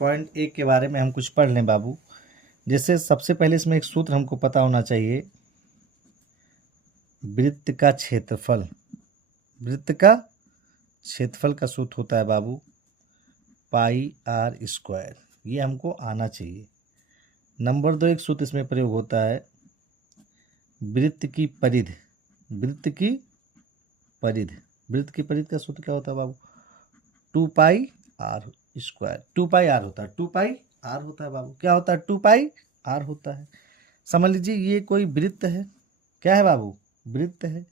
Point एक के बारे में हम कुछ पढ़ लें बाबू। जैसे सबसे पहले इसमें एक सूत्र हमको पता होना चाहिए, वृत्त का क्षेत्रफल। वृत्त का क्षेत्रफल का सूत्र होता है बाबू पाई आर स्क्वायर, ये हमको आना चाहिए। नंबर 2 एक सूत्र इसमें प्रयोग होता है वृत्त की परिधि। वृत्त की परिधि, वृत्त की परिधि का सूत्र क्या होता है बाबू? 2 पाई आर स्क्वायर। 2 पाई आर होता है, 2 पाई आर होता है बाबू। क्या होता है? 2 पाई आर होता है। समझ लीजिए ये कोई वृत्त है। क्या है बाबू? वृत्त है।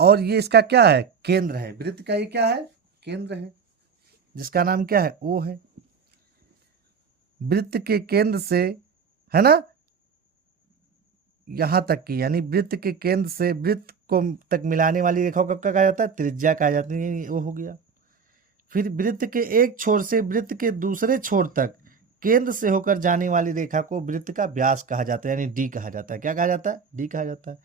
और ये इसका क्या है? केंद्र है। वृत्त का ये क्या है? केंद्र है, जिसका नाम क्या है? ओ है। वृत्त के केंद्र से, है ना, यहां तक की, यानी वृत्त के केंद्र से वृत्त को तक मिलाने वाली रेखा को क्या कहा जाता है? त्रिज्या कहा जाता है। ये वो हो गया। फिर वृत्त के एक छोर से वृत्त के दूसरे छोर तक केंद्र से होकर जाने वाली रेखा को वृत्त का व्यास कहा जाता है, यानी डी कहा जाता है। क्या कहा जाता है? डी कहा जाता है।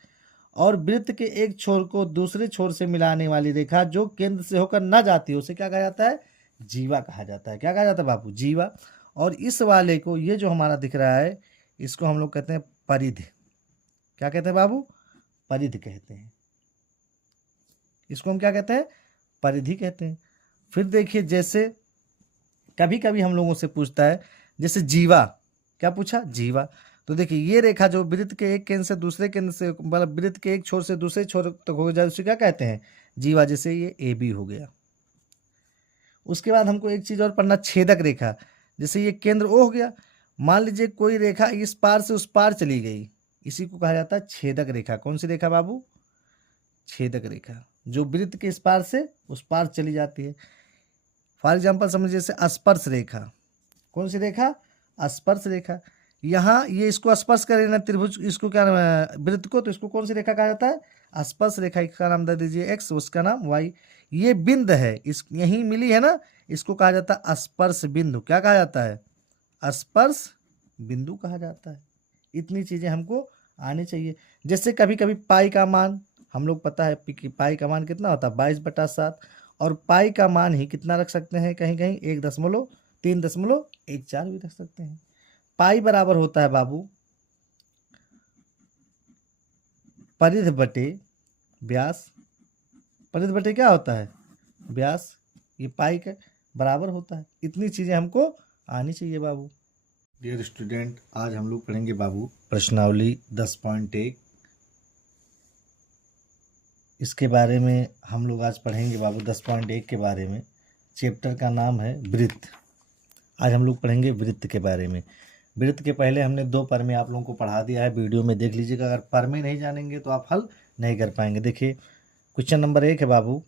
और वृत्त के एक छोर को दूसरे छोर से मिलाने वाली रेखा जो केंद्र से होकर न जाती है उसे क्या कहा जाता है? जीवा कहा जाता है। क्या कहा जाता है बाबू? जीवा। और इस वाले को, ये जो हमारा दिख रहा है, इसको हम लोग कहते हैं परिधि। क्या कहते हैं बाबू? परिधि कहते हैं। इसको हम क्या कहते हैं? परिधि कहते हैं। फिर देखिए, जैसे कभी कभी हम लोगों से पूछता है, जैसे जीवा। क्या पूछा? जीवा। तो देखिए ये रेखा जो वृत्त के एक केंद्र से दूसरे केंद्र से, मतलब वृत्त के एक छोर से दूसरे छोर तक हो जाए उसे क्या कहते हैं? जीवा। जैसे ये ए बी हो गया। उसके बाद हमको एक चीज और पढ़ना, छेदक रेखा। जैसे ये केंद्र ओ हो गया, मान लीजिए कोई रेखा इस पार से उस पार चली गई, इसी को कहा जाता है छेदक रेखा। कौन सी रेखा बाबू? छेदक रेखा, जो वृत्त के इस पार से उस पार चली जाती है। फॉर एग्जाम्पल समझिए, जैसे स्पर्श रेखा। कौन सी रेखा? स्पर्श रेखा। यहाँ ये इसको स्पर्श करे ना त्रिभुज, इसको क्या नाम है? वृत्त को, तो इसको कौन सी रेखा कहा जाता है? स्पर्श रेखा। इसका नाम दे दीजिए एक्स, उसका नाम वाई। ये बिंद है, इस यहीं मिली है ना, इसको कहा जाता है स्पर्श बिंदु। क्या कहा जाता है? स्पर्श बिंदु कहा जाता है। इतनी चीजें हमको आनी चाहिए। जैसे कभी कभी पाई का मान, हम लोग पता है कि पाई का मान कितना होता है? 22/7। और पाई का मान ही कितना रख सकते हैं? कहीं कहीं 1.314 भी रख सकते हैं। पाई बराबर होता है बाबू परिधि बटे व्यास। परिधि बटे क्या होता है? व्यास। ये पाई के बराबर होता है। इतनी चीजें हमको आनी चाहिए बाबू। डियर स्टूडेंट, आज हम लोग पढ़ेंगे बाबू प्रश्नावली 10.1। इसके बारे में हम लोग आज पढ़ेंगे बाबू 10.1 के बारे में। चैप्टर का नाम है वृत्त। आज हम लोग पढ़ेंगे वृत्त के बारे में। वृत्त के पहले हमने 2 परमें आप लोगों को पढ़ा दिया है, वीडियो में देख लीजिएगा। अगर परमें नहीं जानेंगे तो आप हल नहीं कर पाएंगे। देखिए क्वेश्चन नंबर 1 है बाबू,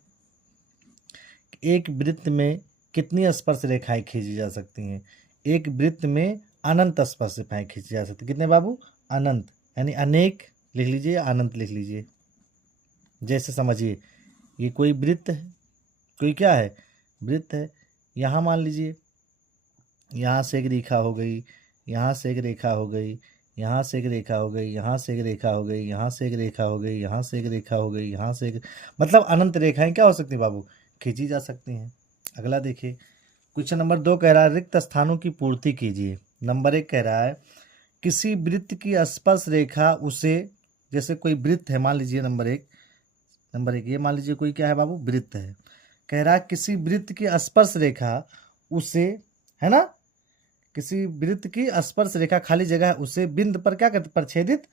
एक वृत्त में कितनी स्पर्श रेखाएं खींची जा सकती हैं? एक वृत्त में अनंत स्पर्श रेखाएं खींची जा सकती। कितने बाबू? अनंत, यानी अनेक लिख लीजिए, अनंत लिख लीजिए। जैसे समझिए ये कोई वृत्त है, कोई क्या है? वृत्त है। यहाँ मान लीजिए यहाँ से एक रेखा हो गई, यहाँ से एक रेखा हो गई, यहाँ से एक रेखा हो गई, यहाँ से एक रेखा हो गई, यहाँ से एक रेखा हो गई, यहाँ से एक रेखा हो गई, यहाँ से एक, मतलब अनंत रेखाएं क्या हो सकती हैं बाबू? खींची जा सकती हैं। अगला देखिए, क्वेश्चन नंबर 2 कह रहा है रिक्त स्थानों की पूर्ति कीजिए। नंबर 1 कह रहा है किसी वृत्त की स्पर्श रेखा उसे, जैसे कोई वृत्त है, मान लीजिए नंबर एक ये मान लीजिए कोई क्या है बाबू? वृत्त है। कह रहा है किसी वृत्त की स्पर्श रेखा उसे, है ना, किसी वृत्त की स्पर्श रेखा खाली जगह है उसे बिंदु पर क्या करती? प्रच्छेदित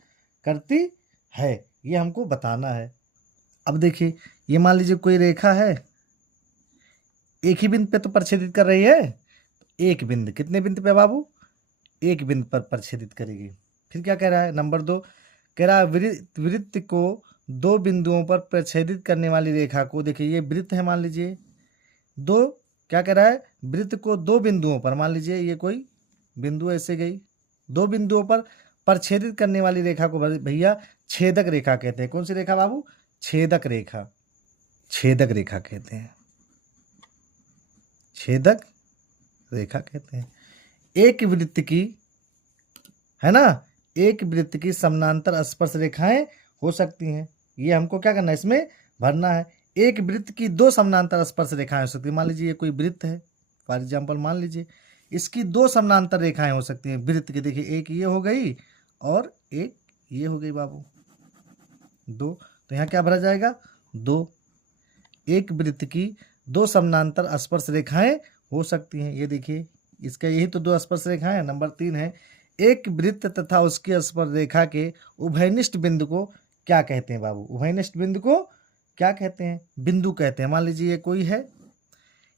करती है। ये हमको बताना है। अब देखिए ये मान लीजिए कोई रेखा है, एक ही बिंदु पे तो प्रच्छेदित कर रही है। एक बिंदु, कितने बिंदु पे बाबू? एक बिंदु पर प्रच्छेदित करेगी। फिर क्या कह रहा है? नंबर 2 कह रहा है वृत्त को 2 बिंदुओं पर प्रच्छेदित करने वाली रेखा को, देखिए ये वृत्त है मान लीजिए, 2, क्या कह रहा है? वृत्त को 2 बिंदुओं पर, मान लीजिए ये कोई बिंदु ऐसे गई, 2 बिंदुओं पर प्रच्छेदित करने वाली रेखा को भैया छेदक रेखा कहते हैं। कौन सी रेखा बाबू? छेदक रेखा। छेदक रेखा कहते हैं। छेदक रेखा कहते हैं। एक वृत्त की, है ना, एक वृत्त की समानांतर स्पर्श रेखाएं हो सकती हैं। ये हमको क्या करना है? इसमें भरना है। एक वृत्त की 2 समानांतर स्पर्श रेखाएं हो सकती है। मान लीजिए ये कोई वृत्त है, फॉर एग्जाम्पल मान लीजिए इसकी दो समानांतर रेखाएं हो सकती हैं वृत्त की। देखिए एक ये हो गई और एक ये हो गई बाबू, दो। तो यहाँ क्या भरा जाएगा, दो। एक वृत्त की दो समानांतर स्पर्श रेखाएं हो सकती हैं। ये देखिए इसका यही तो दो स्पर्श रेखाएं हैं। नंबर 3 है, एक वृत्त तथा उसकी स्पर्श रेखा के उभयनिष्ठ बिंदु को क्या कहते हैं बाबू? उभयनिष्ठ बिंदु को क्या कहते हैं? बिंदु कहते हैं। मान लीजिए ये कोई है,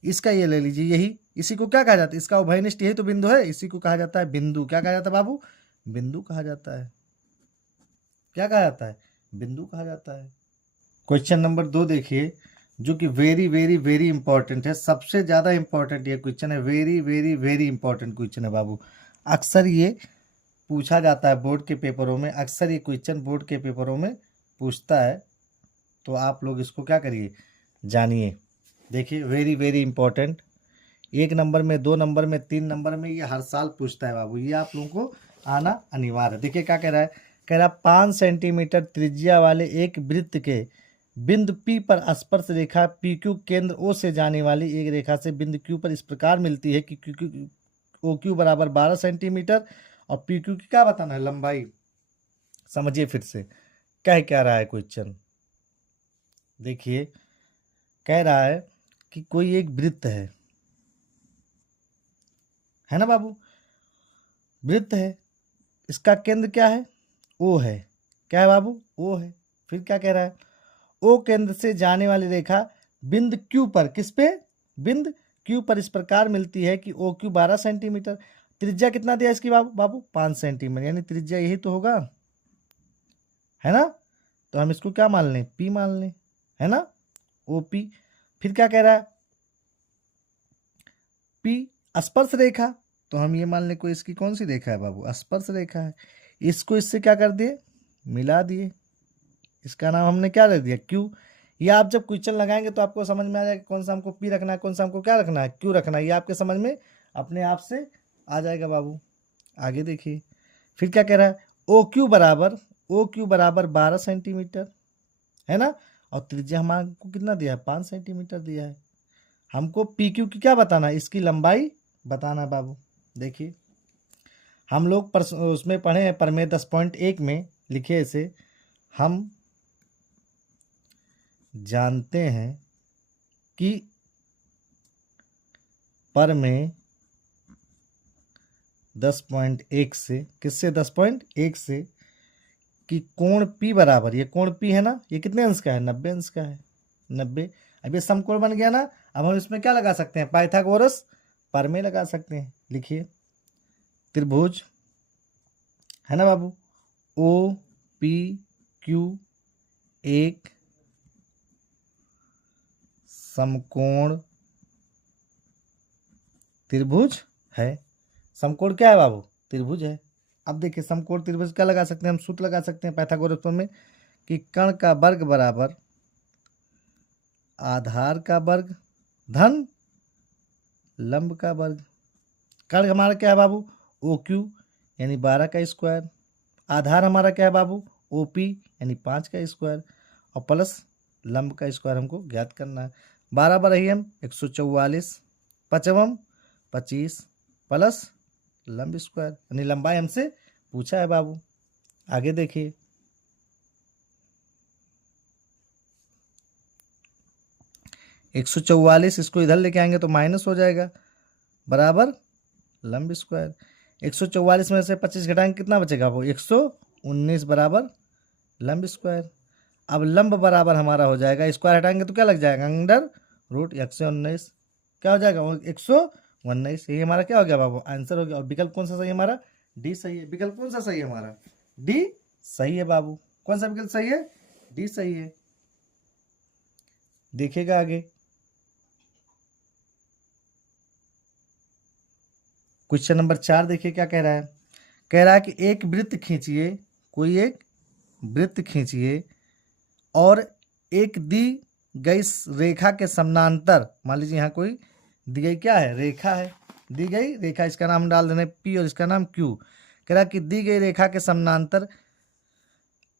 इसका ये ले लीजिए, यही, इसी को क्या कहा जाता है? इसका उभयनिष्ठ यही तो बिंदु है, इसी को कहा जाता है बिंदु। क्या कहा जाता है बाबू? बिंदु कहा जाता है। क्या कहा जाता है? बिंदु कहा जाता है। क्वेश्चन नंबर 2 देखिए, जो कि वेरी वेरी वेरी इंपॉर्टेंट है, सबसे ज़्यादा इंपॉर्टेंट ये क्वेश्चन है, very very very important question है बाबू। अक्सर ये पूछा जाता है बोर्ड के पेपरों में, अक्सर ये क्वेश्चन बोर्ड के पेपरों में पूछता है। तो आप लोग इसको क्या करिए, जानिए। देखिए वेरी वेरी इंपॉर्टेंट, 1 नंबर में, 2 नंबर में, 3 नंबर में, ये हर साल पूछता है बाबू। ये आप लोगों को आना अनिवार्य है। देखिए क्या कह रहा है, कह रहा 5 सेंटीमीटर त्रिज्या वाले एक वृत्त के बिंदु P पर स्पर्श रेखा PQ केंद्र O से जाने वाली एक रेखा से बिंदु Q पर इस प्रकार मिलती है कि OQ बराबर 12 सेंटीमीटर और PQ की क्या बताना है, लंबाई। समझिए फिर से क्या रहा है क्वेश्चन। देखिए कह रहा है कि कोई एक वृत्त है ना बाबू, वृत्त है, इसका केंद्र क्या है, O है। क्या है बाबू? O है। फिर क्या कह रहा है, O केंद्र से जाने वाली रेखा बिंदु Q पर, किस पे, बिंदु Q पर इस प्रकार मिलती है कि OQ 12 सेंटीमीटर। त्रिज्या कितना दिया इसकी बाबू 5 सेंटीमीटर, यानी त्रिज्या यही तो होगा, है ना। तो हम इसको क्या मान लें, P मान लें, है ना, OP। फिर क्या कह रहा है, P स्पर्श रेखा, तो हम ये मान लें कोई इसकी कौन सी रेखा है बाबू, स्पर्श रेखा है। इसको इससे क्या कर दिए, मिला दिए, इसका नाम हमने क्या रख दिया, Q। ये आप जब क्वेश्चन लगाएंगे तो आपको समझ में आ जाएगा कौन सा हमको P रखना है, कौन सा हमको क्या रखना है, Q रखना है। ये आपके समझ में अपने आप से आ जाएगा बाबू। आगे देखिए फिर क्या कह रहा है, OQ बराबर 12 सेंटीमीटर, है ना, और त्रिज्या हमको कितना दिया है, 5 सेंटीमीटर दिया है। हमको PQ की क्या बताना है, इसकी लंबाई बताना है बाबू। देखिए हम लोग उसमें पढ़े हैं, प्रमेय 10.1 में लिखे इसे, हम जानते हैं कि प्रमेय 10.1 से, किससे, 10.1 से, कि कोण P बराबर, ये कोण P है ना, ये कितने अंश का है, 90 अंश का है, 90। अब ये समकोण बन गया ना, अब हम इसमें क्या लगा सकते हैं, पाइथागोरस प्रमेय लगा सकते हैं। लिखिए त्रिभुज, है ना बाबू, OPQ एक समकोण त्रिभुज है। समकोण क्या है बाबू, त्रिभुज है। अब देखिए समकोण त्रिभुज क्या लगा सकते हैं, हम सूत्र लगा सकते हैं पाइथागोरस में, कि कर्ण का वर्ग बराबर आधार का वर्ग धन लंब का वर्ग। कर्ण हमारा क्या है बाबू, OQ यानी 12 का स्क्वायर, आधार हमारा क्या है बाबू, OP यानी 5 का स्क्वायर, और प्लस लंब का स्क्वायर हमको ज्ञात करना है। 12 बराबर हम 144, 5 25 प्लस लंब स्क्वायर, यानी लंबाई हमसे पूछा है बाबू। आगे देखिए 144, इसको इधर लेके आएंगे तो माइनस हो जाएगा, बराबर लंब स्क्वायर। 144 में से 25 घटाएंगे कितना बचेगा वो, 119 बराबर लंब स्क्वायर। अब लंब बराबर हमारा हो जाएगा, स्क्वायर हटाएंगे तो क्या लग जाएगा, अंडर रूट 119, क्या हो जाएगा 119। ये हमारा क्या हो गया बाबू, आंसर हो गया। और विकल्प कौन सा सही है हमारा, डी सही है। विकल्प कौन सा सही है हमारा, डी सही है बाबू। कौन सा विकल्प सही है, डी सही है। देखिएगा आगे क्वेश्चन नंबर 4 देखिए क्या कह रहा है, कह रहा है कि एक वृत्त खींचिए, कोई एक वृत्त खींचिए और एक दी गई रेखा के समानांतर, मान लीजिए यहाँ कोई दी गई क्या है, रेखा है, दी गई रेखा, इसका नाम डाल देना P और इसका नाम Q। कह रहा कि दी गई रेखा के समानांतर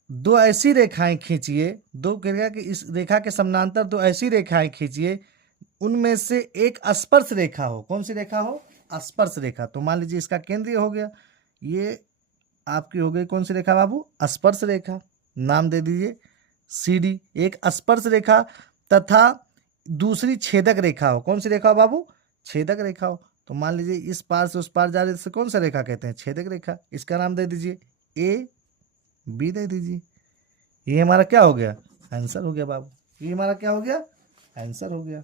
दो ऐसी रेखाएं खींचिए, दो कह रहा कि इस रेखा के समानांतर दो ऐसी रेखाएं खींचिए, उनमें से एक स्पर्श रेखा हो। कौन सी रेखा हो, स्पर्श रेखा। तो मान लीजिए इसका केंद्र ये हो गया, ये आपकी हो गई कौन सी रेखा बाबू, स्पर्श रेखा। नाम दे दीजिए CD। एक स्पर्श रेखा तथा दूसरी छेदक रेखा हो। कौन सी रेखा हो बाबू, छेदक रेखा हो। तो मान लीजिए इस पार से उस पार जा रही, कौन सा रेखा कहते हैं, छेदक रेखा। इसका नाम दे दीजिए AB दे दीजिए। ये हमारा क्या हो गया, आंसर हो गया बाबू, ये हमारा क्या हो गया, आंसर हो गया।